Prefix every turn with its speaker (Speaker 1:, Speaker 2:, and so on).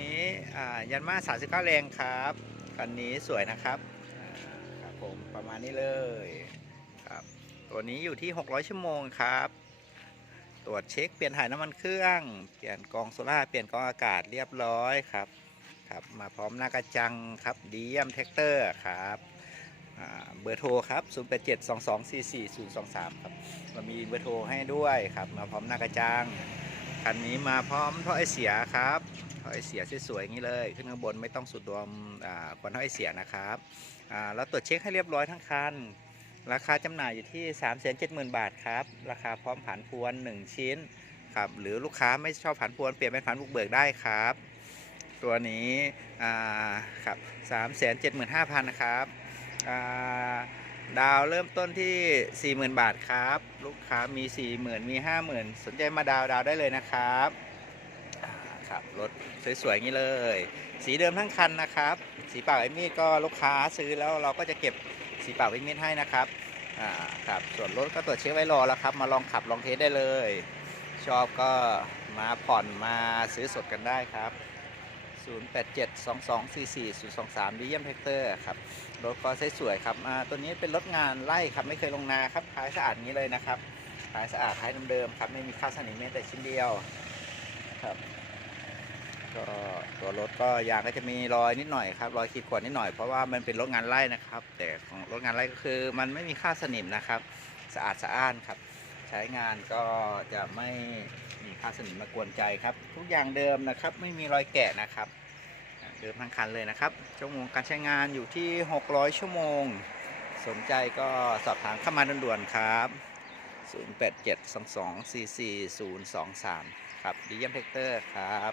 Speaker 1: นี้ยันมา39แรงครับคันนี้สวยนะครับครับผมประมาณนี้เลยครับตัวนี้อยู่ที่ 600 ชั่วโมงครับ ตรวจเช็คเปลี่ยนถ่ายน้ำมันเครื่อง เปลี่ยนกองโซล่าเปลี่ยนกองอากาศเรียบร้อยครับครับมาพร้อมหน้ากระจังครับดีเยี่ยมแท็กเตอร์ครับเบอร์โทรครับ 0872244023 ครับเรามีเบอร์โทรให้ด้วยครับ มาพร้อมหน้ากระจัง คันนี้มาพร้อมท่อไอเสียครับท่อไอเสียสวยๆอย่างนี้เลย ขึ้นข้างบนไม่ต้องสุดรวมอ่าควันท่อไอเสียนะครับอ่าแล้วตรวจเช็คให้เรียบร้อยทั้งคัน ราคาจำหน่ายอยู่ที่ 3 7 0 0 0 0 บาทครับ ราคาพร้อมผันพวน 1 ชิ้นครับหรือลูกค้าไม่ชอบผันพวนเปลี่ยนเป็นผันบุกเบิกได้ครับ ตัวนี้อ่าครับ3 7 5 0 0 0นะครับอ่า ดาวเริ่มต้นที่ 40,000 บาทครับ ลูกค้ามี 40,000 มี 50,000 สนใจมาดาวดาวได้เลยนะครับครับรถสวยๆอย่างนี้เลย สีเดิมทั้งคันนะครับ สีเปล่าไอ้มีดก็ลูกค้าซื้อแล้วเราก็จะเก็บสีเปล่าไอ้มีดให้นะครับอ่าครับส่วนรถก็ตรวจเช็คไว้รอแล้วครับ มาลองขับลองเทสได้เลย ชอบก็มาผ่อนมาซื้อสดกันได้ครับ 0872244023ดีเยี่ยมแท็กเตอร์ครับรถก็สวยๆครับอ่าตัวนี้เป็นรถงานไล่ครับไม่เคยลงนาครับขายสะอาดนี้เลยนะครับขายสะอาดขายเดิมๆครับไม่มีค่าสนิมแม้แต่ชิ้นเดียวครับก็ตัวรถก็ยางก็จะมีรอยนิดหน่อยครับรอยขีดข่วนนิดหน่อยเพราะว่ามันเป็นรถงานไล่นะครับ แต่ของรถงานไล่ก็คือมันไม่มีค่าสนิมนะครับ สะอาดสะอ้านครับ ใช้งานก็จะไม่มีค่าสนิมมากวนใจครับ ทุกอย่างเดิมนะครับ ไม่มีรอยแกะนะครับเดิมทั้งคันเลยนะครับชั่วโมงการใช้งานอยู่ที่ 600 ชั่วโมง สนใจก็สอบถามเข้ามาด่วนๆครับ 0872244023 ครับดีเยี่ยมเทคเตอร์ครับ